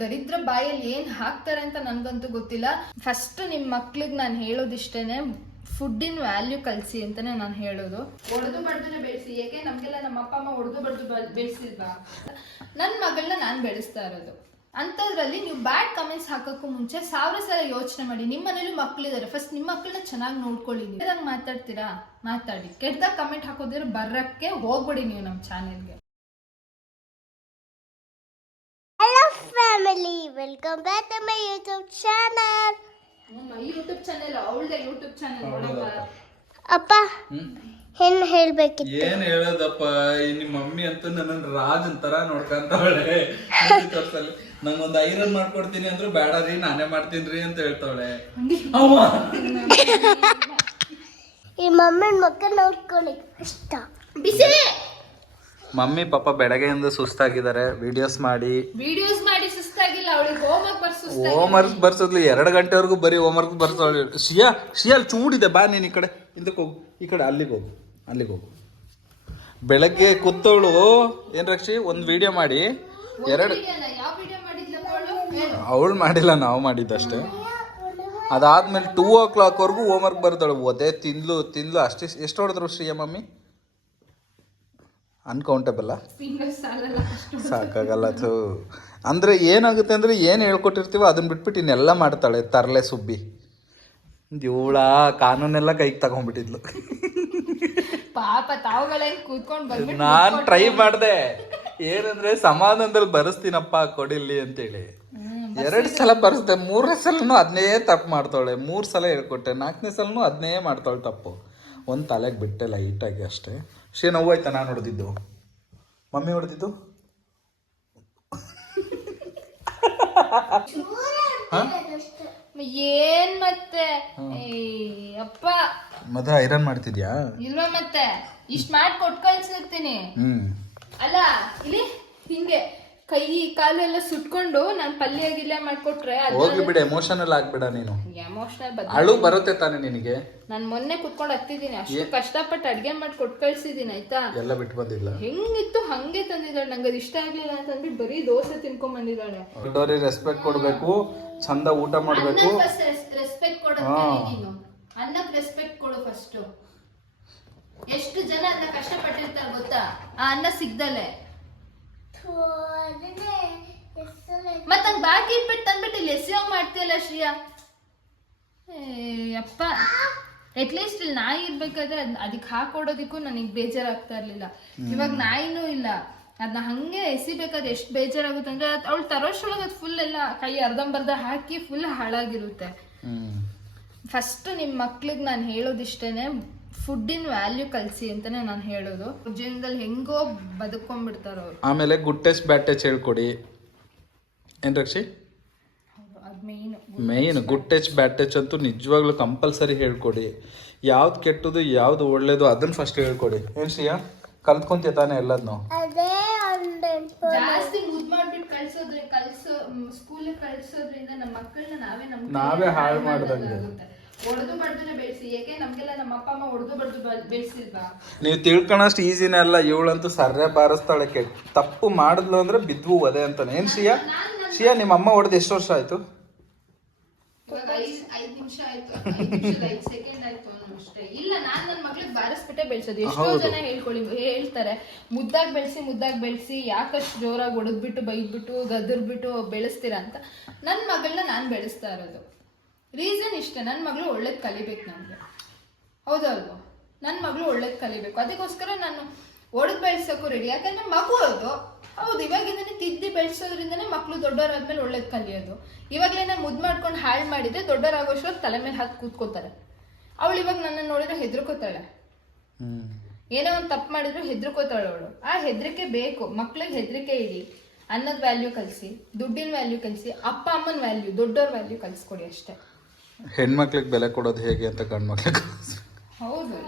ದರಿದ್ರ ಬಾಯಲ್ಲಿ ಏನ್ ಹಾಕ್ತಾರೆ ಅಂತ ನನ್ಗಂತೂ ಗೊತ್ತಿಲ್ಲ. ಫಸ್ಟ್ ನಿಮ್ ಮಕ್ಳಿಗೆ ನಾನು ಹೇಳೋದಿಷ್ಟೇನೆ ಫುಡ್ಡಿನ ವ್ಯಾಲ್ಯೂ ಕಲ್ಸಿ ಅಂತಾನೆ ನಾನು ಹೇಳೋದು. ಹೊಡೆದು ಬಡ್ದನೆ ಬೆಳೆಸಿ ಏಕೆ ನಮ್ಗೆಲ್ಲ ನಮ್ಮ ಅಪ್ಪ ಅಮ್ಮ ಹೊಡೆದು ಬಡ್ದು ಬೆಳೆಸಿಲ್ವಾ? ನನ್ನ ಮಗಳನ್ನ ನಾನು ಬೆಳೆಸ್ತಾ ಇರೋದು. ಅಂಥದ್ರಲ್ಲಿ ನೀವು ಬ್ಯಾಡ್ ಕಮೆಂಟ್ಸ್ ಹಾಕೋಕ್ಕೂ ಮುಂಚೆ ಸಾವಿರ ಸಲ ಯೋಚನೆ ಮಾಡಿ ನಿಮ್ಮ ಮನೇಲಿ ಮಕ್ಕಳಿದ್ದಾರೆ ಫಸ್ಟ್ ನಿಮ್ಮ ಮಕ್ಕಳನ್ನ ಚೆನ್ನಾಗಿ ನೋಡ್ಕೊಳ್ಳಿ ನೀವು. ಮಾತಾಡ್ತೀರಾ? ಮಾತಾಡಿ. ಕೆಟ್ಟದಾಗ ಕಮೆಂಟ್ ಹಾಕೋದಿದ್ರೆ ಬರಕ್ಕೆ ಹೋಗ್ಬಿಡಿ ನೀವು ನಮ್ಮ ಚಾನೆಲ್ಗೆ family, welcome back to my YouTube channel. YouTube channel ಅವಳದೇ YouTube channel ಅಪ್ಪ ಏನ್ ಹೇಳ್ಬೇಕಿತ್ತು? ಏನ್ ಹೇಳೋದಪ್ಪ? ಈ ನಿಮ್ ಮಮ್ಮಿ ಅಂತೂ ನನ್ನ ರಾಜ್ ಅಂತರ ನೋಡ್ಕಂತವಳೆ. ತೋರ್ಸಲ್ಲಿ. ನಂಗೊಂದ್ ಐರನ್ ಮಾಡ್ಕೊಡ್ತೀನಿ ಅಂದ್ರು ಬೇಡ ರೀ ನಾನೇ ಮಾಡ್ತೀನಿ ರೀ ಅಂತ ಹೇಳ್ತಾವಳೆ. ಅವ್ವ. ಈ ಮಮ್ಮಿ ಮಕ್ಕ ನೋಡ್ಕೊಳ್ಳಿ ಇಷ್ಟ. ಬಿಸಿ. ಮಮ್ಮಿ ಪಾಪ ಬೆಳಗ್ಗೆಯಿಂದ ಸುಸ್ತಾಗಿದ್ದಾರೆ. ವಿಡಿಯೋಸ್ ಮಾಡಿ. ವಿಡಿಯೋಸ್ ಮಾಡಿ. ಹೋಮ್ವರ್ಕ್ ಬರ್ಸು ಹೋಮ್ ವರ್ಕ್ ಬರ್ಸೋದ್ಲು ಎರಡು ಗಂಟೆವರೆಗೂ ಬರೀ ಹೋಮ್ ವರ್ಕ್ ಬರ್ಸೋಳು. ಶಿಯಾ ಶಿಯಾಲ್ ಚೂಡಿದೆ ಬಾ ನೀನು ಈ ಕಡೆ. ಇದಕ್ಕೆ ಹೋಗು. ಈ ಕಡೆ ಅಲ್ಲಿಗೆ ಹೋಗು ಅಲ್ಲಿಗೆ ಹೋಗು. ಬೆಳಗ್ಗೆ ಕೂತವಳು ಏನ್ ರಕ್ಷಿ ಒಂದು ವಿಡಿಯೋ ಮಾಡಿ. ಎರಡು ಅವಳು? ಮಾಡಿಲ್ಲ ನಾವು ಮಾಡಿದ್ದಷ್ಟೇ. ಅದಾದ್ಮೇಲೆ ಟೂ ಓ ಕ್ಲಾಕ್ವರೆಗೂ ಹೋಮ್ ವರ್ಕ್ ಬರ್ತಾಳು ಓದೆ ತಿಂದ್ಲು ತಿಂದ್ಲು. ಅಷ್ಟೇ ಎಷ್ಟು ಹೊಡೆದ್ರು ಶ್ರೀಯ ಮಮ್ಮಿ? ಅನ್ಕೌಂಟಬಲ್ಲ ಸಾಕಾಗಲ್ಲ ಥೂ. ಅಂದರೆ ಏನಾಗುತ್ತೆ ಅಂದರೆ ಏನು ಹೇಳ್ಕೊಟ್ಟಿರ್ತೀವೋ ಅದನ್ನ ಬಿಟ್ಬಿಟ್ಟು ಇನ್ನೆಲ್ಲ ಮಾಡ್ತಾಳೆ ತರಲೆ ಸುಬ್ಬಿ. ಇವಳ ಕಾನೂನೆಲ್ಲ ಕೈಗೆ ತಗೊಂಡ್ಬಿಟ್ಟಿದ್ಲು. ಪಾಪ ತಾವುಗಳೇನು ಕೂತ್ಕೊಂಡ್ ಬಂದ್ಬಿಟ್ಟು ನಾನು ಟ್ರೈ ಮಾಡಿದೆ. ಏನಂದ್ರೆ ಸಮಾಧಾನದಲ್ಲಿ ಬರೆಸ್ತೀನಪ್ಪ ಕೊಡಿಲ್ಲಿ ಅಂತೇಳಿ. ಎರಡು ಸಲ ಬರ್ಸ್ದೆ ಮೂರನೇ ಸಲನು ಅದನ್ನೇ ತಪ್ಪು ಮಾಡ್ತಾಳೆ. ಮೂರು ಸಲ ಹೇಳ್ಕೊಟ್ಟೆ ನಾಲ್ಕನೇ ಸಲನು ಅದನ್ನೇ ಮಾಡ್ತಾಳೆ ತಪ್ಪು. ಒಂದು ತಲೆಗೆ ಬಿಟ್ಟೆ ಲೈಟಾಗಿ ಅಷ್ಟೇ. ಶ್ರೀ ನೋವಾಯ್ತಾ ನಾನು ಹೊಡೆದಿದ್ದು? ಮಮ್ಮಿ ಹೊಡೆದಿದ್ದು? ಏನ್ ಮತ್ತೆ? ಅಪ್ಪ. ಮತ್ತೆ ಐರನ್ ಮಾಡ್ತಿದ್ಯಾ? ಇಲ್ವಾ ಮತ್ತೆ? ಇಷ್ಟ ಮಾಡಿ ಕೊಟ್ಟು ಕಳ್ಸಿರ್ತೀನಿ ಅಲ್ಲ ಇಲ್ಲಿ ಹಿಂಗೆ. ಕೈ ಕಾಲೆಲ್ಲ ಸುಟ್ಕೊಂಡು ನಾನ್ ಪಲ್ಯ ಗಿಲ್ಯ ಮಾಡ್ಕೊಟ್ರೆ ಹೋಗಿ ಬಿಡು ಎಮೋಷನಲ್ ಆಗ್ಬಿಡ ನೀನು. ಎಮೋಷನಲ್ ಅಳು ಬರುತ್ತೆ ತಾನೆ ನಿನಗೆ. ನಾನ್ ಮೊನ್ನೆ ಕುತ್ಕೊಂಡು ಹತ್ತಿದ್ದೀನಿ ಅಷ್ಟು ಕಷ್ಟಪಟ್ಟು ಅಡ್ಗೆ ಮಾಡಿ ಕೊಟ್ ಕಳ್ಸಿದೀನಿ ಆಯ್ತಾ? ಎಲ್ಲ ಬಿಟ್ಟು ಬಂದಿಲ್ಲ. ಹೆಂಗಿತ್ತು ಹಂಗೆ ತಂದಿದ್ದಾಳೆ ನಂಗೆ ಅದು ಇಷ್ಟ ಆಗ್ಲಿಲ್ಲ ಅಂತ ಅಂದ್ಬಿಟ್ಟು ಬರೀ ದೋಸೆ ತಿನ್ಕೊಂಡ್ ಬಂದಿದ್ದಾಳೆ. ದೊಡ್ಡವ್ರಿಗೆ ರೆಸ್ಪೆಕ್ಟ್ ಕೊಡಬೇಕು ಚಂದ ಊಟ ಮಾಡಬೇಕು. ರೆಸ್ಪೆಕ್ಟ್ ಕೊಡೋದು ನೀನು. ಅನ್ನಕ್ಕೆ ರೆಸ್ಪೆಕ್ಟ್ ಕೊಡು ಫಸ್ಟ್ ಎಷ್ಟು ಜನ ಅನ್ನ ಕಷ್ಟಪಟ್ಟಿರ್ತಾರೆ ಗೊತ್ತಾ? ಆ ಅನ್ನ ಸಿಗ್ದಲೆ. ಮತ್ತ ಹಂಗ್ ಬಾಕಿ ಇಟ್ಬಿಟ್ಟು ತಂದ್ಬಿಟ್ಟು ಇಲ್ಲಿ ಎಸೆಯೋಂಗ್ ಮಾಡ್ತೀಯಲ್ಲ ಶ್ರೀಯಾ? ಏ, ಅಪ್ಪ ಅಟ್ಲೀಸ್ಟ್ ಇಲ್ಲಿ ನಾಯಿ ಇರ್ಬೇಕಾದ್ರೆ ಅದ್- ಅದಕ್ಕೆ ನನಗ್ ನನಗೆ ಬೇಜಾರಾಗ್ತಾ ಇರ್ಲಿಲ್ಲ. ಇವಾಗ ನಾಯಿನೂ ಇಲ್ಲ. ಅದನ್ನ ಹಂಗೆ ಎಸಿಬೇಕಾದ್ರೆ ಎಷ್ಟು ಬೇಜಾರಾಗುತ್ತೆ ಅಂದ್ರೆ ಅವಳು ತರೋಷ್ರೊಳಗೆ ಅದು ಫುಲ್ ಎಲ್ಲ ಕೈ ಅರ್ಧಂಬರ್ಧ ಹಾಕಿ ಫುಲ್ ಹಾಳಾಗಿರುತ್ತೆ. ಫಸ್ಟ್ ನಿಮ್ಮ ಮಕ್ಳಿಗೆ ನಾನು ಹೇಳೋದಿಷ್ಟೇನೆ ಫುಡ್ಡಿನ ವ್ಯಾಲ್ಯೂ ಕಲಿಸಿ ಅಂತಾನೆ ನಾನು ಹೇಳೋದು. ಜೀವನದಲ್ಲಿ ಹೆಂಗೋ ಬದುಕೊಂಡ್ಬಿಡ್ತಾರ ಅವ್ರು. ಆಮೇಲೆ ಗುಡ್ ಟೆಸ್ಟ್ ಬ್ಯಾಡ್ ಟಚ್ ಹೇಳ್ಕೊಡಿ. ಏನ್ ರಕ್ಷಿ? ಅದು main main good touch bad touch ಅಂತೂ ನಿಜವಾಗ್ಲೂ ಕಂಪಲ್ಸರಿ ಹೇಳ್ಕೊಡಿ. ಯಾವ್ದು ಕೆಟ್ಟದು ಯಾವ್ದು ಒಳ್ಳೇದು ಅದನ್ನ ಫಸ್ಟ್ ಹೇಳ್ಕೊಡಿ. ಏನ್ ಶ್ರೀಯಾ? ಕಲ್ತ್ಕೊಂತೀಯ ತಾನೇ ಎಲ್ಲದನ್ನು ಅದೇ ಒಂದು ಜಾಸ್ತಿ ಮುದ್ ಮಾಡ್ಬಿಟ್ಟು ಕಳ್ಸೋದ್ರೆ ಕಳ್ಸೋ ಸ್ಕೂಲ್ ಕಳ್ಸೋದ್ರಿಂದ ನಮ್ಮ ಮಕ್ಕಳನ್ನ ನಾವೇ ಹಾಳು ನಾವೇ ಹಾಳ್ ಮಾಡ್ದಂಗೆ. ಹೊಡೆದು ಬಡ್ದು ಬೆಳೆಸಿ ಏಕೆ ನಮ್ಗೆಲ್ಲ ನಮ್ಮ ಅಪ್ಪ ಅಮ್ಮ ಹೊಡೆದು ಬಡ್ದು ಬೆಳೆಸಿಲ್ವಾ ನೀವು ತಿಳ್ಕೊಳಷ್ಟು ಈಸಿನೇ ಅಲ್ಲ ಇವಳಂತೂ ಸರ್ರೆ ಬಾರಿಸ್ತಾಳೆ ಕೆಟ್ಟ ತಪ್ಪು ಮಾಡಿದ್ಲು ಅಂದ್ರೆ ಬಿದ್ವು ಅದೇ ಅಂತಾನೆ. ಏನ್ ಶಿಯಾ? ಶಿಯಾ ನಿಮ್ಮ ಅಮ್ಮ ಹೊಡೆದು ಎಷ್ಟು ವರ್ಷ ಆಯ್ತು? ಇವಾಗ ಐದ್ ಐದ್ ನಿಮಿಷ ಆಯ್ತು. ಐದ್ ನಿಮಿಷದ ಐದ್ ಸೆಕೆಂಡ್ ಆಯ್ತು ಅನ್ನೋ ಅಷ್ಟೇ. ಇಲ್ಲ ನಾನ್ ನನ್ನ ಮಗ್ಳಿಗೆ ಬಾರಿಸ್ಬಿಟ್ಟೆ ಬೆಳ್ಸೋದು. ಎಷ್ಟೋ ಜನ ಹೇಳ್ಕೊಳ್ಳಿ ಹೇಳ್ತಾರೆ. ಮುದ್ದಾಗ್ ಬೆಳ್ಸಿ ಮುದ್ದಾಗ್ ಬೆಳ್ಸಿ ಯಾಕಷ್ಟು ಜೋರಾಗಿ ಹೊಡೆದ್ಬಿಟ್ಟು ಬೈದ್ಬಿಟ್ಟು ಗದರ್ಬಿಟ್ಟು ಬೆಳೆಸ್ತೀರಾ ಅಂತ. ನನ್ನ ಮಗಳನ್ನ ನಾನು ಬೆಳೆಸ್ತಾ ಇರೋದು. ರೀಸನ್ ಇಷ್ಟೇ. ನನ್ನ ಮಗಳು ಒಳ್ಳೇದ್ ಕಲಿಬೇಕು ನನಗೆ ಹೌದಲ್ವಾ? ನನ್ನ ಮಗಳು ಒಳ್ಳೇದು ಕಲಿಬೇಕು. ಅದಕ್ಕೋಸ್ಕರ ನಾನು ಒಡೆದು ಬೆಳೆಸೋಕ್ಕೂ ರೆಡಿ ಯಾಕಂದ್ರೆ ಮಗು ಅದು. ಹೌದು ಇವಾಗಿಂದನೇ ತಿದ್ದಿ ಬೆಳೆಸೋದ್ರಿಂದನೇ ಮಕ್ಕಳು ದೊಡ್ಡವರಾದ್ಮೇಲೆ ಒಳ್ಳೇದು ಕಲಿಯೋದು. ಇವಾಗಲೇ ಮುದ್ ಮಾಡ್ಕೊಂಡು ಹಾಳು ಮಾಡಿದ್ರೆ ದೊಡ್ಡವರಾಗೋಷ್ಟೊತ್ತು ತಲೆ ಮೇಲೆ ಹಾಕಿ ಕೂತ್ಕೋತಾರೆ. ಅವಳು ಇವಾಗ ನನ್ನನ್ನು ನೋಡಿದ್ರೆ ಹೆದರ್ಕೋತಾಳೆ. ಏನೋ ಒಂದು ತಪ್ಪು ಮಾಡಿದ್ರು ಹೆದರ್ಕೋತಾಳೆ ಅವಳು. ಆ ಹೆದರಿಕೆ ಬೇಕು. ಮಕ್ಳಿಗೆ ಹೆದರಿಕೆ ಇಡಿ ಅನ್ನದ ವ್ಯಾಲ್ಯೂ ಕಲಿಸಿ ದುಡ್ಡಿನ ವ್ಯಾಲ್ಯೂ ಕಲಿಸಿ ಅಪ್ಪ ಅಮ್ಮನ ವ್ಯಾಲ್ಯೂ ದೊಡ್ಡವ್ರ ವ್ಯಾಲ್ಯೂ ಕಲಿಸ್ಕೊಡಿ ಅಷ್ಟೇ. ಹೆಣ್ಮಕ್ಳಿಗೆ ಬೆಲೆ ಕೊಡೋದು ಹೇಗೆ ಅಂತ ಗಂಡು ಮಕ್ಳಿಗೆ ಹೌದು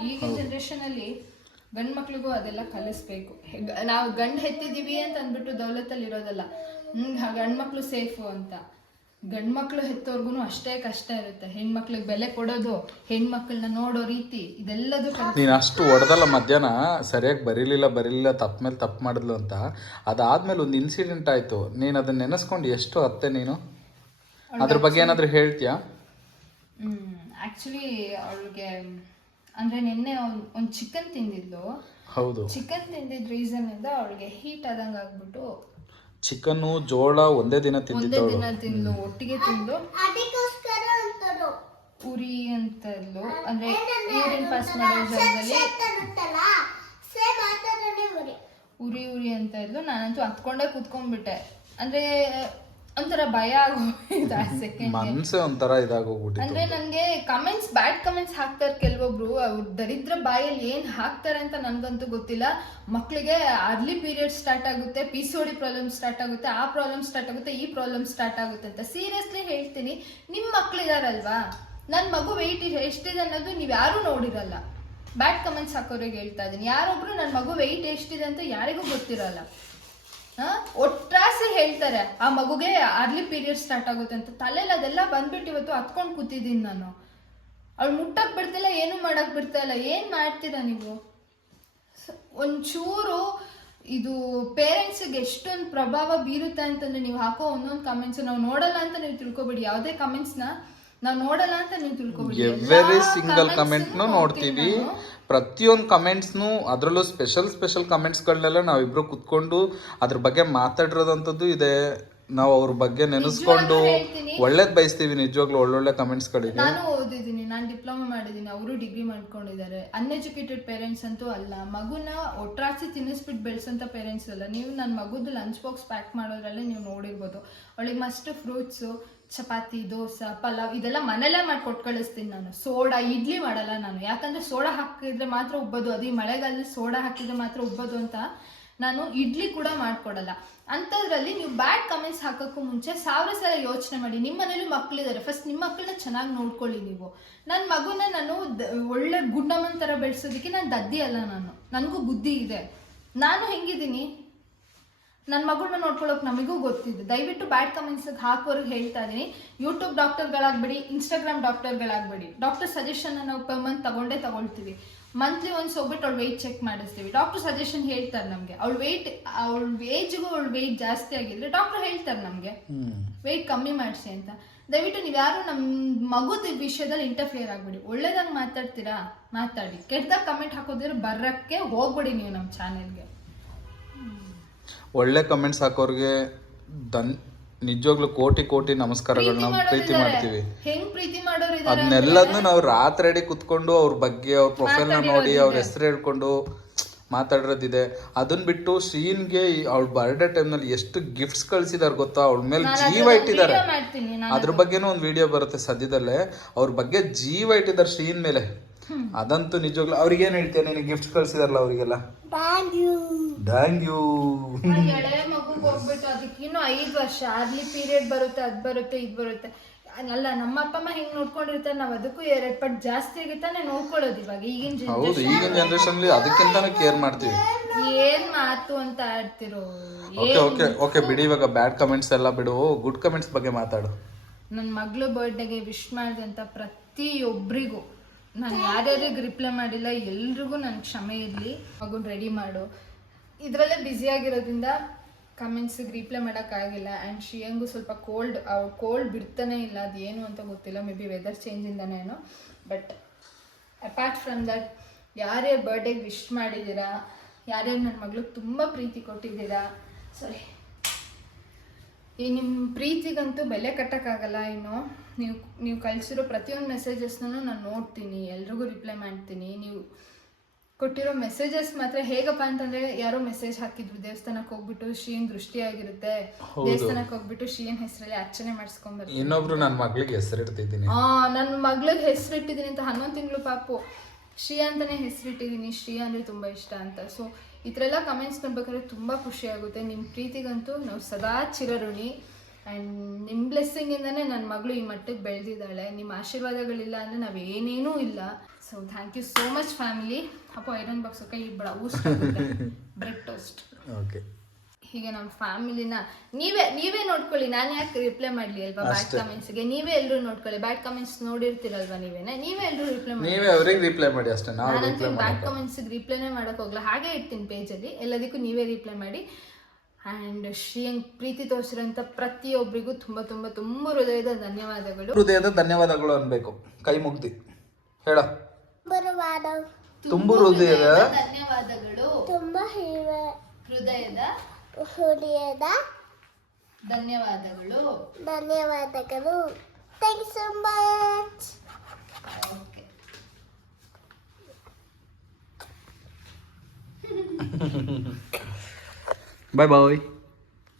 ಈಗಿನ ಜನರೇಷನ್ ಅಲ್ಲಿ ಗಂಡ್ ಮಕ್ಳಿಗೂ ಅದೆಲ್ಲ ಕಲಿಸ್ಬೇಕು. ನಾವು ಗಂಡ್ ಹೆತ್ತಿದೀವಿ ಅಂತ ಅಂದ್ಬಿಟ್ಟು ದೌಲತ್ತಲ್ಲಿ ಇರೋದಲ್ಲ ಹ್ಮ್ ಗಂಡ್ ಮಕ್ಳು ಸೇಫು ಅಂತ. ಗಂಡ್ ಮಕ್ಳು ಹೆತ್ತೋರ್ಗು ಅಷ್ಟೇ ಕಷ್ಟ ಇರುತ್ತೆ. ಹೆಣ್ಮಕ್ಳಿಗೆ ಬೆಲೆ ಕೊಡೋದು ಹೆಣ್ಮಕ್ಳನ್ನ ನೋಡೋ ರೀತಿ ಇದೆಲ್ಲದು ನೀನು ಅಷ್ಟು ಹೊಡೆದಲ್ಲ ಮಧ್ಯಾಹ್ನ ಸರಿಯಾಗಿ ಬರೀಲಿಲ್ಲ ಬರೀಲಿಲ್ಲ ತಪ್ಪ ಮೇಲೆ ತಪ್ಪು ಮಾಡಿದ್ಲು ಅಂತ. ಅದಾದ್ಮೇಲೆ ಒಂದು ಇನ್ಸಿಡೆಂಟ್ ಆಯಿತು. ನೀನು ಅದನ್ನ ನೆನೆಸ್ಕೊಂಡು ಎಷ್ಟು ಅತ್ತೆ ನೀನು? ಅದ್ರ ಬಗ್ಗೆ ಏನಾದರೂ ಹೇಳ್ತೀಯಾ? ಹ್ಮ್ ಆಕ್ಚುಲಿ ಅವಳಿಗೆ ಅಂದ್ರೆ ನಿನ್ನೆ ಒಂದು ಚಿಕನ್ ತಿಂದಿದ್ಲು. ಹೌದು. ಚಿಕನ್ ತಿಂದಿದ್ ರೀಸನ್ ಇಂದ ಅವಳಿಗೆ ಹೀಟ್ ಆದಂಗ ಆಗ್ಬಿಟ್ಟು ಚಿಕನ್ನು ಜೋಳ ಒಂದೇ ದಿನ ಒಂದೇ ತಿಂದಿದ್ದವಳು ದಿನ ತಿಂದ್ಲು ಒಟ್ಟಿಗೆ ತಿಂದು ಅದಕ್ಕೋಸ್ಕರ ಉರಿ ಅಂತ ಇದ್ಲು ಅಂದ್ರೆ ಯೂರಿನ್ ಪಾಸ್ ಮಾಡೋ ಜಾಗದಲ್ಲಿ ಅಂತಲ್ಲ ಸೇಮ್ ಆ ಥರನೇ ಬರೀ ಉರಿ ಉರಿ ಅಂತ ಇದ್ಲು ನಾನಂತೂ ಹತ್ಕೊಂಡೇ ಕುತ್ಕೊಂಡ್ಬಿಟ್ಟೆ. ಅಂದ್ರೆ ಒಂಥರ ಭಯ ಆಗೋಯ್ತು ಆ ಸೆಕೆಂಡ್ ಮನ್ಸೇ ಒಂಥರ ಇದಾಗೋಗ್ಬಿಟ್ಟಿತ್ತು ಅಂದ್ರೆ ನನ್ಗೆ ಕಮೆಂಟ್ಸ್ ಬ್ಯಾಡ್ ಕಮೆಂಟ್ಸ್ ಹಾಕ್ತಾರೆ ಕೆಲವೊಬ್ರು. ಅವ್ರ ದರಿದ್ರ ಬಾಯಲ್ಲಿ ಏನ್ ಹಾಕ್ತಾರೆ ಅಂತ ನನ್ಗಂತೂ ಗೊತ್ತಿಲ್ಲ. ಮಕ್ಳಿಗೆ ಅರ್ಲಿ ಪೀರಿಯಡ್ ಸ್ಟಾರ್ಟ್ ಆಗುತ್ತೆ ಪಿ ಡಿ ಪ್ರಾಬ್ಲಮ್ ಸ್ಟಾರ್ಟ್ ಆಗುತ್ತೆ ಆ ಪ್ರಾಬ್ಲಮ್ ಸ್ಟಾರ್ಟ್ ಆಗುತ್ತೆ ಈ ಪ್ರಾಬ್ಲಮ್ ಸ್ಟಾರ್ಟ್ ಆಗುತ್ತೆ ಅಂತ ಸೀರಿಯಸ್ಲಿ ಹೇಳ್ತೀನಿ. ನಿಮ್ ಮಕ್ಳಿದಾರಲ್ವಾ ನನ್ ಮಗು ವೆಯ್ಟ್ ಎಷ್ಟಿದೆ ಅನ್ನೋದು ನೀವ್ ಯಾರು ನೋಡಿರಲ್ಲ. ಬ್ಯಾಡ್ ಕಮೆಂಟ್ಸ್ ಹಾಕೋರಿಗೆ ಹೇಳ್ತಾ ಇದೀನಿ. ಯಾರೊಬ್ರು ನನ್ನ ಮಗು ವೆಯ್ಟ್ ಎಷ್ಟಿದೆ ಅಂತ ಯಾರಿಗೂ ಗೊತ್ತಿರಲ್ಲ? ಒಟ್ರಾಸೆ ಹೇಳ್ತಾರೆ ಆ ಮಗುಗೆ ಅರ್ಲಿ ಪೀರಿಯಡ್ ಸ್ಟಾರ್ಟ್ ಆಗುತ್ತೆ ಅಂತ. ತಲೆಯಲ್ಲಿ ಅದೆಲ್ಲ ಬಂದ್ಬಿಟ್ಟು ಇವತ್ತು ಹತ್ಕೊಂಡು ಕೂತಿದ್ದೀನಿ ನಾನು. ಅವ್ಳು ಮುಟ್ಟಕ್ ಬಿಡ್ತಿಲ್ಲ ಏನು ಮಾಡಕ್ ಬಿಡ್ತಾ ಇಲ್ಲ ಏನ್ ಮಾಡ್ತೀರಾ ನೀವು? ಒಂಚೂರು ಇದು ಪೇರೆಂಟ್ಸಿಗೆ ಎಷ್ಟೊಂದು ಪ್ರಭಾವ ಬೀರುತ್ತೆ ಅಂತಂದ್ರೆ ನೀವು ಹಾಕೋ ಒಂದೊಂದು ಕಮೆಂಟ್ಸ್ ನಾವು ನೋಡಲ್ಲ ಅಂತ ನೀವು ತಿಳ್ಕೊಬೇಡಿ. ಯಾವುದೇ ಕಮೆಂಟ್ಸ್ನ ನಾವು ನೋಡಲ್ಲ ಅಂತ ನೀವು ತಿಳ್ಕೊಬೇಡಿ. ಎವ್ರಿ ಸಿಂಗಲ್ ಕಮೆಂಟ್ನು ನೋಡ್ತೀವಿ. ಪ್ರತಿಯೊಂದು ಕಮೆಂಟ್ಸ್ನು ಅದರಲ್ಲೂ ಸ್ಪೆಷಲ್ ಸ್ಪೆಷಲ್ ಕಮೆಂಟ್ಸ್ಗಳನ್ನೆಲ್ಲ ನಾವಿಬ್ಬರು ಕುತ್ಕೊಂಡು ಅದ್ರ ಬಗ್ಗೆ ಮಾತಾಡಿರೋದಂಥದ್ದು ಇದೆ. ನಾವು ಅವ್ರ ಬಗ್ಗೆ ನೆನೆಸ್ಕೊಂಡು ಒಳ್ಳೇದು ಬಯಸ್ತೀವಿ ನಿಜವಾಗ್ಲೂ ಒಳ್ಳೊಳ್ಳೆ ಕಮೆಂಟ್ಸ್ಗಳಿಗೆ ನಾನು ಓದಿದ್ದೀನಿ ನಾನು ಡಿಪ್ಲೊಮಾ ಮಾಡಿದ್ದೀನಿ ಅವರು ಡಿಗ್ರಿ ಮಾಡ್ಕೊಂಡಿದ್ದಾರೆ. ಅನ್ಎಜುಕೇಟೆಡ್ ಪೇರೆಂಟ್ಸ್ ಅಂತೂ ಅಲ್ಲ ಮಗುನ ಒಟ್ರಾಸಿ ತಿನ್ನಿಸ್ಬಿಟ್ಟು ಬೆಳೆಸೋಂಥ ಪೇರೆಂಟ್ಸ್ ಅಲ್ಲ. ನೀವು ನನ್ನ ಮಗುದು ಲಂಚ್ ಬಾಕ್ಸ್ ಪ್ಯಾಕ್ ಮಾಡೋದ್ರಲ್ಲೇ ನೀವು ನೋಡಿರ್ಬೋದು. ಅವಳಿಗೆ ಮಸ್ಟ್ ಫ್ರೂಟ್ಸು ಚಪಾತಿ, ದೋಸೆ, ಪಲಾವ್ ಇದೆಲ್ಲ ಮನೆಯಲ್ಲೇ ಮಾಡಿ ಕೊಟ್ಟು ಕಳಿಸ್ತೀನಿ ನಾನು. ಸೋಡಾ, ಇಡ್ಲಿ ಮಾಡಲ್ಲ ನಾನು. ಯಾಕಂದ್ರೆ ಸೋಡಾ ಹಾಕಿದ್ರೆ ಮಾತ್ರ ಉಬ್ಬೋದು. ಅದು ಈ ಮಳೆಗಾಲದಲ್ಲಿ ಸೋಡಾ ಹಾಕಿದ್ರೆ ಮಾತ್ರ ಉಬ್ಬೋದು ಅಂತ ನಾನು ಇಡ್ಲಿ ಕೂಡ ಮಾಡ್ಕೊಡಲ್ಲ. ಅಂಥದ್ರಲ್ಲಿ ನೀವು ಬ್ಯಾಡ್ ಕಮೆಂಟ್ಸ್ ಹಾಕೋಕ್ಕೂ ಮುಂಚೆ ಸಾವಿರ ಸಲ ಯೋಚನೆ ಮಾಡಿ. ನಿಮ್ಮ ಮನೇಲಿ ಮಕ್ಕಳಿದ್ದಾರೆ ಫಸ್ಟ್ ನಿಮ್ಮ ಮಕ್ಕಳನ್ನ ಚೆನ್ನಾಗಿ ನೋಡ್ಕೊಳ್ಳಿ ನೀವು. ನನ್ನ ಮಗುನ ನಾನು ಒಳ್ಳೆ ಗುಂಡಮ್ಮನ ಥರ ಬೆಳೆಸೋದಕ್ಕೆ ನಾನು ದದ್ದಿ ಅಲ್ಲ ನಾನು. ನನಗೂ ಬುದ್ಧಿ ಇದೆ. ನಾನು ಹೆಂಗಿದ್ದೀನಿ? ನನ್ನ ಮಗಳನ್ನ ನೋಡ್ಕೊಳ್ಳೋಕೆ ನಮಗೂ ಗೊತ್ತಿದೆ. ದಯವಿಟ್ಟು ಬ್ಯಾಡ್ ಕಮೆಂಟ್ಸ್ಗೆ ಹಾಕೋರಿಗೆ ಹೇಳ್ತಾ ಇದ್ದೀನಿ ಯೂಟ್ಯೂಬ್ ಡಾಕ್ಟರ್ಗಳಾಗಬೇಡಿ ಇನ್ಸ್ಟಾಗ್ರಾಮ್ ಡಾಕ್ಟರ್ಗಳಾಗಬೇಡಿ. ಡಾಕ್ಟರ್ ಸಜೆಷನ್ ನಾವು ಪರ್ ಮಂತ್ ತಗೊಂಡೇ ತಗೊಳ್ತೀವಿ. ಮಂತ್ಲಿ ಒನ್ಸ್ ಹೋಗ್ಬಿಟ್ಟು ಅವ್ಳು ವೆಯ್ಟ್ ಚೆಕ್ ಮಾಡಿಸ್ತೀವಿ. ಡಾಕ್ಟರ್ ಸಜೆಷನ್ ಹೇಳ್ತಾರೆ ನಮಗೆ. ಅವ್ಳು ವೆಯ್ಟ್ ಅವ್ಳ ಏಜ್ಗೂ ಅವ್ಳ ವೆಯ್ಟ್ ಜಾಸ್ತಿ ಆಗಿದ್ರೆ ಡಾಕ್ಟರ್ ಹೇಳ್ತಾರೆ ನಮಗೆ. ವೆಯ್ಟ್ ಕಮ್ಮಿ ಮಾಡಿಸಿ ಅಂತ. ದಯವಿಟ್ಟು ನೀವು ಯಾರು ನಮ್ಮ ಮಗುದ ವಿಷಯದಲ್ಲಿ ಇಂಟರ್ಫಿಯರ್ ಆಗ್ಬಿಡಿ. ಒಳ್ಳೇದಾಗಿ ಮಾತಾಡ್ತೀರಾ? ಮಾತಾಡಿ. ಕೆಟ್ಟದಾಗ ಕಮೆಂಟ್ ಹಾಕೋದಿದ್ರೆ ಬರಕ್ಕೆ ಹೋಗ್ಬೇಡಿ ನೀವು ನಮ್ಮ ಚಾನೆಲ್ಗೆ ಒಳ್ಳೆ ಕಮೆಂಟ್ಸ್ ಹಾಕೋರಿಗೆ ದನ್ ನಿಜವಾಗ್ಲೂ ಕೋಟಿ ಕೋಟಿ ನಮಸ್ಕಾರಗಳನ್ನ ಪ್ರೀತಿ ಮಾಡ್ತೀವಿ. ಹೆಂಗ್ ಪ್ರೀತಿ ಮಾಡೋರು ಇದಾರೆ ಅದನ್ನೆಲ್ಲದನ್ನು ನಾವು ರಾತ್ರಿ ಅಡಿ ಕುತ್ಕೊಂಡು ಅವ್ರ ಬಗ್ಗೆ ಅವ್ರ ಪ್ರೊಫೈಲ್ನ ನೋಡಿ ಅವ್ರ ಹೆಸರು ಹೇಳ್ಕೊಂಡು ಮಾತಾಡಿರೋದಿದೆ. ಅದನ್ನ ಬಿಟ್ಟು ಶ್ರೀನ್ಗೆ ಅವ್ಳ ಬರ್ಡೇ ಟೈಮ್ನಲ್ಲಿ ಎಷ್ಟು ಗಿಫ್ಟ್ಸ್ ಕಳಿಸಿದಾರೆ ಗೊತ್ತಾ? ಅವಳ ಮೇಲೆ ಜೀವ ಇಟ್ಟಿದ್ದಾರೆ. ಅದ್ರ ಬಗ್ಗೆನೂ ಒಂದು ವಿಡಿಯೋ ಬರುತ್ತೆ ಸದ್ಯದಲ್ಲೇ. ಅವ್ರ ಬಗ್ಗೆ ಜೀವ ಇಟ್ಟಿದ್ದಾರೆ ಶ್ರೀನ್ ಮೇಲೆ. ಅದಂತೂ ನಿಜವಾಗ್ಲೂ ಅವ್ರಿಗೆ ಏನು ಹೇಳ್ತೀಯ ನಿನಗೆ ಗಿಫ್ಟ್ ಕಳ್ಸಿದಾರಲ್ಲ ಅವರಿಗೆಲ್ಲ? ಥ್ಯಾಂಕ್ ಯು ಥ್ಯಾಂಕ್ ಯು ಆ ಎಳೆ ಮಗುಗ್ ಹೋಗ್ಬಿಟ್ಟು ಅದಕ್ಕೆ ಇನ್ನೂ ಐದು ವರ್ಷ. ಅಲ್ಲಿ ಪೀರಿಯಡ್ ಬರುತ್ತೆ ಅದ್ ಬರುತ್ತೆ ಇದ್ ಬರುತ್ತೆ. ಅಲ್ಲ ನಮ್ಮ ಅಪ್ಪ ಅಮ್ಮ ಹೆಂಗ್ ನೋಡ್ಕೊಂಡಿರ್ತಾರೆ. ನಾವ್ ಅದಕ್ಕೂ ಎರಡ್ ಪಟ್ ಜಾಸ್ತಿ ಆಗಿತ್ತಾನೆ ನೋಡ್ಕೊಳ್ಳೋದು ಇವಾಗ. ಈಗಿನ ಹೌದು ಈಗಿನ ಜನರೇಷನ್ ಅದಕ್ಕಿಂತಾನು ಕೇರ್ ಮಾಡ್ತೀವಿ. ಏನ್ ಮಾತು ಅಂತ ಆಡ್ತಿರೋ? ಓಕೆ ಓಕೆ ಓಕೆ ಬಿಡಿ ಇವಾಗ ಬ್ಯಾಡ್ ಕಮೆಂಟ್ಸ್ ಎಲ್ಲ ಬಿಡು. ಗುಡ್ ಕಮೆಂಟ್ಸ್ ಬಗ್ಗೆ ಮಾತಾಡು. ನನ್ನ ಮಗಳು ಬರ್ಡೇಗೆ ವಿಶ್ ಮಾಡಿದಂತ ಪ್ರತಿಯೊಬ್ಬರಿಗೂ ನಾನು ಯಾರ್ಯಾರಿಗೆ ರಿಪ್ಲೈ ಮಾಡಿಲ್ಲ, ಎಲ್ರಿಗೂ ನನ್ನ ಕ್ಷಮೆ ಇರಲಿ. ಮಗುನ ರೆಡಿ ಮಾಡು. ಇದರಲ್ಲೇ ಬ್ಯುಸಿಯಾಗಿರೋದ್ರಿಂದ ಕಮೆಂಟ್ಸಿಗೆ ರಿಪ್ಲೈ ಮಾಡೋಕ್ಕಾಗಿಲ್ಲ ಆ್ಯಂಡ್ ಶಿಯಂಗು ಸ್ವಲ್ಪ ಕೋಲ್ಡ್ ಕೋಲ್ಡ್ ಬಿಡ್ತಾನೆ ಇಲ್ಲ. ಅದು ಏನು ಅಂತ ಗೊತ್ತಿಲ್ಲ. ಮೇ ಬಿ ವೆದರ್ ಚೇಂಜಿಂದನೇನೋ ಬಟ್ ಅಪಾರ್ಟ್ ಫ್ರಮ್ ದಟ್ ಯಾರ್ಯಾರು ಬರ್ಡೇಗೆ ವಿಶ್ ಮಾಡಿದ್ದೀರಾ? ಯಾರ್ಯಾರು ನನ್ನ ಮಗಳಿಗೆ ತುಂಬ ಪ್ರೀತಿ ಕೊಟ್ಟಿದ್ದೀರಾ? ಸಾರಿ ಈ ನಿಮ್ಮ ಪ್ರೀತಿಗಂತೂ ಬೆಲೆ ಕಟ್ಟೋಕ್ಕಾಗಲ್ಲ ಇನ್ನು. ನೀವು ನೀವು ಕಳಿಸಿರೋ ಪ್ರತಿಯೊಂದು ಮೆಸೇಜಸ್ನೂ ನಾನು ನೋಡ್ತೀನಿ ಎಲ್ರಿಗೂ ರಿಪ್ಲೈ ಮಾಡ್ತೀನಿ. ನೀವು ಕೊಟ್ಟಿರೋ ಮೆಸೇಜಸ್ ಮಾತ್ರ ಹೇಗಪ್ಪ ಅಂತಂದ್ರೆ ಯಾರೋ ಮೆಸೇಜ್ ಹಾಕಿದ್ರು ದೇವಸ್ಥಾನಕ್ಕೆ ಹೋಗ್ಬಿಟ್ಟು ಶ್ರೀನ್ ದೃಷ್ಟಿ ಆಗಿರುತ್ತೆ ದೇವಸ್ಥಾನಕ್ಕೆ ಹೋಗ್ಬಿಟ್ಟು ಶ್ರೀನ್ ಹೆಸರಲ್ಲಿ ಅರ್ಚನೆ ಮಾಡಿಸ್ಕೊಂಡ್ಬರ್ತೀನಿ ಇನ್ನೊಬ್ರು ನನ್ನ ಮಗಳಿಗೆ ಹೆಸರಿಟ್ಟಿದ್ದೀನಿ ಆ ನನ್ನ ಮಗಳಿಗೆ ಹೆಸರಿಟ್ಟಿದ್ದೀನಿ ಅಂತ ಹನ್ನೊಂದು ತಿಂಗಳು ಪಾಪು. ಶ್ರೀ ಅಂತಾನೆ ಹೆಸರಿಟ್ಟಿದ್ದೀನಿ. ಶ್ರೀ ಅಂದ್ರೆ ತುಂಬಾ ಇಷ್ಟ ಅಂತ. ಸೊ ಈ ಥರ ಎಲ್ಲ ಕಮೆಂಟ್ಸ್ ನೋಡ್ಬೇಕಾದ್ರೆ ತುಂಬ ಖುಷಿ ಆಗುತ್ತೆ. ನಿಮ್ಮ ಪ್ರೀತಿಗಂತೂ ನಾವು ಸದಾ ಚಿರಋಣಿ. ಆ್ಯಂಡ್ ನಿಮ್ಮ ಬ್ಲೆಸ್ಸಿಂಗಿಂದನೇ ನನ್ನ ಮಗಳು ಈ ಮಟ್ಟಕ್ಕೆ ಬೆಳೆದಿದ್ದಾಳೆ. ನಿಮ್ಮ ಆಶೀರ್ವಾದಗಳಿಲ್ಲ ಅಂದರೆ ನಾವೇನೇನೂ ಇಲ್ಲ. So thank you so much family ಅಪ್ಪ ಐರನ್ ಬಾಕ್ಸ್ ಕೈ ಬ್ಲೌಸ್ ಬ್ರೆಡ್ ಟೋಸ್ಟ್ ಓಕೆ ಹೀಗೆ ನಮ್ಮ ಫ್ಯಾಮಿಲಿನ ನೀವೇ ನೀವೇ ನೋಡ್ಕೊಳ್ಳಿ. ನಾನು ಯಾಕೆ ರಿಪ್ಲೈ ಮಾಡ್ಲಿ ಅಲ್ವಾ ಬ್ಯಾಡ್ ಕಮೆಂಟ್ಸ್ಗೆ ನೀವೇ ಎಲ್ಲರೂ ನೋಡ್ಕೊಳ್ಳಿ. ಬ್ಯಾಡ್ ಕಮೆಂಟ್ಸ್ ನೋಡಿರ್ತೀರಲ್ವಾ ನೀವೇನೆ? ನೀವೇ ಎಲ್ಲರೂ ರಿಪ್ಲೈ ಮಾಡಿ ನೀವೇ ಅವ್ರಿಗೆ ರಿಪ್ಲೈ ಮಾಡಿ ಅಷ್ಟೇ. ನಾವು ನಾನಂತೂ ಬ್ಯಾಡ್ ಕಮೆಂಟ್ಸ್ಗೆ ರಿಪ್ಲೈನೇ ಮಾಡಕ್ಕೆ ಹೋಗಲ್ಲ ಹಾಗೆ ಇರ್ತೀನಿ ಪೇಜಲ್ಲಿ ಎಲ್ಲದಕ್ಕೂ ನೀವೇ ರಿಪ್ಲೈ ಮಾಡಿ. ಆ್ಯಂಡ್ ಶ್ರೀಯಂಗ್ ಪ್ರೀತಿ ತೋರಿಸಿರೋಂಥ ಪ್ರತಿಯೊಬ್ಬರಿಗೂ ತುಂಬ ತುಂಬ ತುಂಬ ಹೃದಯದ ಧನ್ಯವಾದಗಳು. ಹೃದಯದ ಧನ್ಯವಾದಗಳು ಅನ್ಬೇಕು. ಕೈ ಮುಗ್ದಿ. ಹೇಳ. ತುಂಬ ತುಂಬು ಹೃದಯದ ಧನ್ಯವಾದಗಳು. ತುಂಬ ಹೃದಯದ ಹೃದಯದ ಧನ್ಯವಾದಗಳು. ಧನ್ಯವಾದಗಳು. Thank you so much okay bye bye